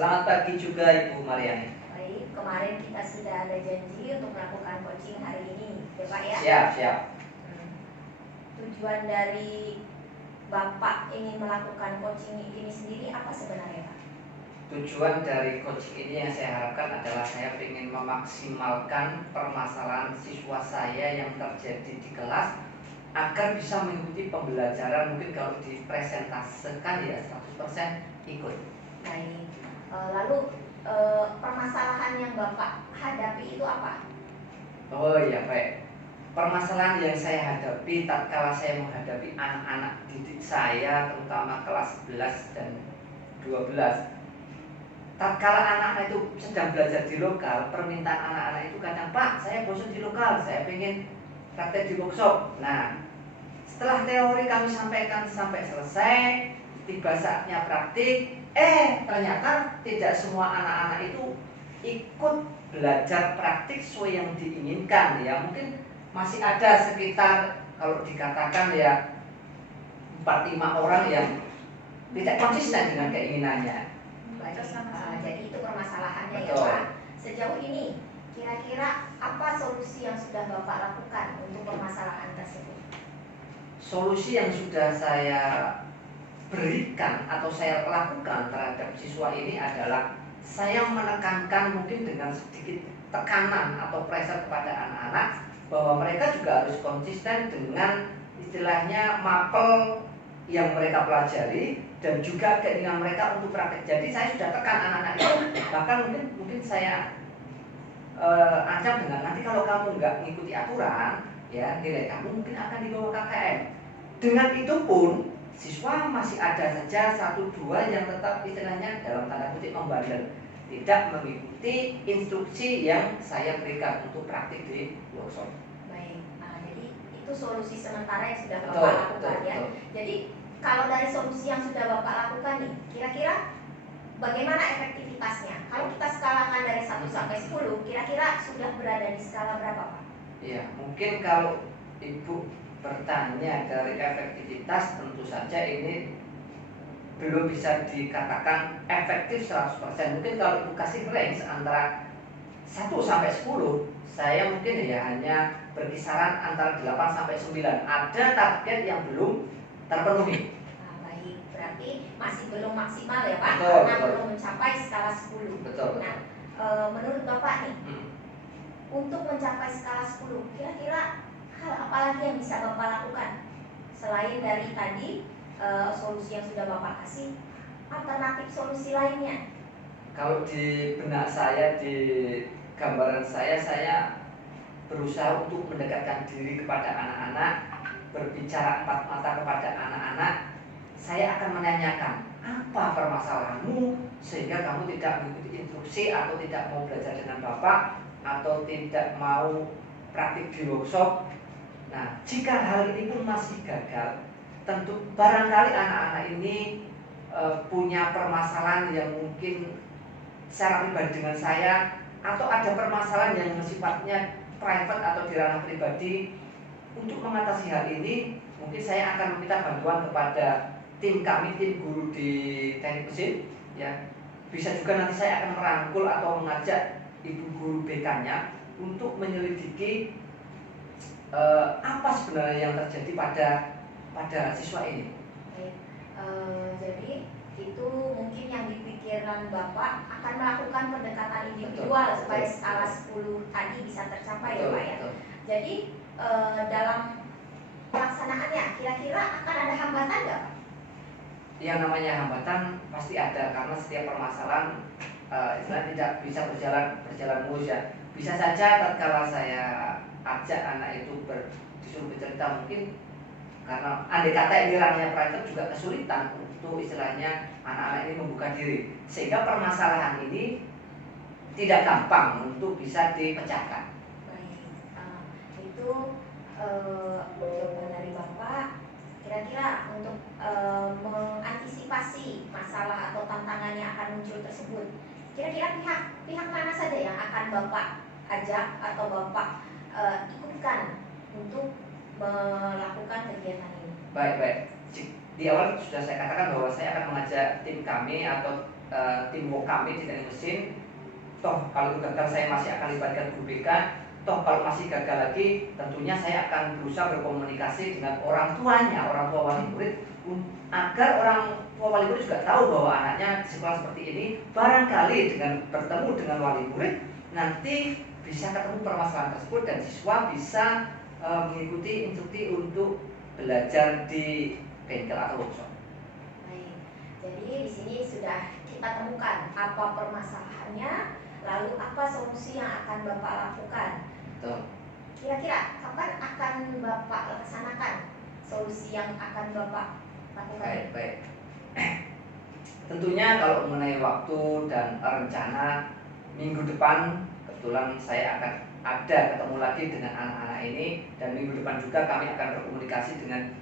Selamat pagi juga Ibu Mariani. Baik, kemarin kita sudah ada janji untuk melakukan coaching hari ini, ya Pak ya? Siap. Tujuan dari Bapak ingin melakukan coaching ini sendiri apa sebenarnya Pak? Tujuan dari coaching ini yang saya harapkan adalah saya ingin memaksimalkan permasalahan siswa saya yang terjadi di kelas agar bisa mengikuti pembelajaran. Mungkin kalau dipresentasikan ya 100% ikut. Baik, lalu permasalahan yang Bapak hadapi itu apa? Oh iya, baik. Permasalahan yang saya hadapi tatkala saya menghadapi anak-anak didik saya, terutama kelas 11 dan 12. Tatkala anak-anak itu sedang belajar di lokal, permintaan anak-anak itu kadang, Pak, saya bosan di lokal, saya pengen praktek di workshop. Nah, setelah teori kami sampaikan sampai selesai, tiba saatnya praktik, ternyata tidak semua anak-anak itu ikut belajar praktik sesuai yang diinginkan ya. Mungkin masih ada sekitar, kalau dikatakan ya 4-5 orang yang tidak konsisten dengan keinginannya. Baik, jadi itu permasalahannya. Betul. Ya Pak. Sejauh ini kira-kira apa solusi yang sudah Bapak lakukan untuk permasalahan tersebut? Solusi yang sudah saya berikan atau saya lakukan terhadap siswa ini adalah saya menekankan mungkin dengan sedikit tekanan atau pressure kepada anak-anak bahwa mereka juga harus konsisten dengan istilahnya mapel yang mereka pelajari dan juga keinginan mereka untuk praktek. Jadi saya sudah tekan anak-anak itu, bahkan mungkin saya ancam dengan nanti kalau kamu nggak mengikuti aturan, ya nilai kamu mungkin akan dibawa KKM. Dengan itu pun siswa masih ada saja 1-2 yang tetap istilahnya dalam tanda kutip membandel, tidak mengikuti instruksi yang saya berikan untuk praktik di workshop. Baik, jadi itu solusi sementara yang sudah Betul, Bapak lakukan ya. betul. Jadi kalau dari solusi yang sudah Bapak lakukan nih, kira-kira bagaimana efektivitasnya? Kalau kita skalakan dari 1 sampai 10, kira-kira sudah berada di skala berapa Pak? Iya, mungkin kalau Ibu bertanya dari efektivitas, tentu saja ini belum bisa dikatakan efektif 100%. Mungkin kalau Ibu kasih range antara 1 sampai 10, saya mungkin ya hanya berkisaran antara 8 sampai 9. Ada target yang belum terpenuhi. Baik, berarti masih belum maksimal ya Pak, Betul, karena betul. belum mencapai skala 10. Betul. Nah, menurut Bapak nih, untuk mencapai skala 10, kira-kira hal apa lagi yang bisa Bapak lakukan? Selain dari tadi solusi yang sudah Bapak kasih, alternatif solusi lainnya? Kalau di benak saya, di gambaran saya berusaha untuk mendekatkan diri kepada anak-anak, berbicara empat mata kepada anak-anak. Saya akan menanyakan, apa permasalahanmu sehingga kamu tidak mengikuti instruksi atau tidak mau belajar dengan Bapak atau tidak mau praktik di workshop. Nah, jika hal ini pun masih gagal, tentu barangkali anak-anak ini punya permasalahan yang mungkin secara pribadi dengan saya, atau ada permasalahan yang sifatnya private atau di ranah pribadi. Untuk mengatasi hal ini, mungkin saya akan meminta bantuan kepada tim kami, tim guru di teknik mesin ya. Bisa juga nanti saya akan merangkul atau mengajak ibu guru BK-nya untuk menyelidiki apa sebenarnya yang terjadi pada siswa ini. Baik, jadi itu mungkin yang dipikirkan Bapak akan melakukan pendekatan individual. Betul, supaya skala 10 tadi bisa tercapai. Betul, ya Pak ya. Betul. Jadi dalam pelaksanaannya kira-kira akan ada hambatan nggak Pak? Yang namanya hambatan pasti ada, karena setiap permasalahan tidak bisa berjalan mulus ya. Bisa saja tatkala saya ajak anak itu disuruh bercerita, mungkin karena andai kata ini ranahnya private juga kesulitan untuk istilahnya anak-anak ini membuka diri, sehingga permasalahan ini tidak gampang untuk bisa dipecahkan. Baik, itu jawaban dari Bapak. Kira-kira untuk mengantisipasi masalah atau tantangan yang akan muncul tersebut, kira-kira pihak mana saja yang akan Bapak ajak atau Bapak ikutkan untuk melakukan kegiatan ini? Baik. Di awal sudah saya katakan bahwa saya akan mengajak tim kami atau teamwork kami di teknik mesin. Toh kalau itu gagal saya masih akan libatkan guru BK. Toh kalau masih gagal lagi, tentunya saya akan berusaha berkomunikasi dengan orang tuanya, orang tua wali murid, agar orang tua wali murid juga tahu bahwa anaknya di sekolah seperti ini. Barangkali dengan bertemu dengan wali murid nanti bisa ketemu permasalahan tersebut dan siswa bisa mengikuti instruksi untuk belajar di bengkel atau workshop. Baik. Jadi di sini sudah kita temukan apa permasalahannya, lalu apa solusi yang akan Bapak lakukan. Betul. Kira-kira kapan akan Bapak laksanakan solusi yang akan Bapak lakukan? Baik. Tentunya kalau mengenai waktu dan rencana, minggu depan kebetulan saya akan ada ketemu lagi dengan anak-anak ini, dan minggu depan juga kami akan berkomunikasi dengan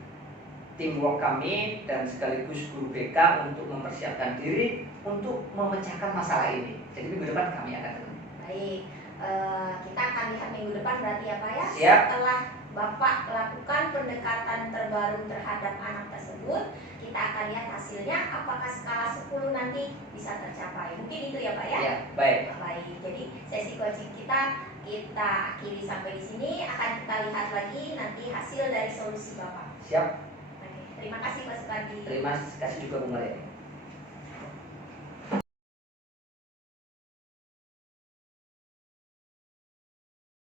teamwork kami dan sekaligus guru BK untuk mempersiapkan diri untuk memecahkan masalah ini. Jadi minggu depan kami akan ketemu. Baik, kita akan lihat minggu depan berarti ya Pak ya. Siap. Setelah Bapak lakukan pendekatan terbaru terhadap anak tersebut, kita akan lihat hasilnya apakah skala 10 nanti bisa tercapai. Mungkin itu ya Pak ya. Ya, baik. Baik, jadi sesi coaching kita akhiri sampai di sini. Akan kita lihat lagi nanti hasil dari solusi Bapak. Siap. Oke, terima kasih Pak Supardi. Terima kasih juga Bu Maria.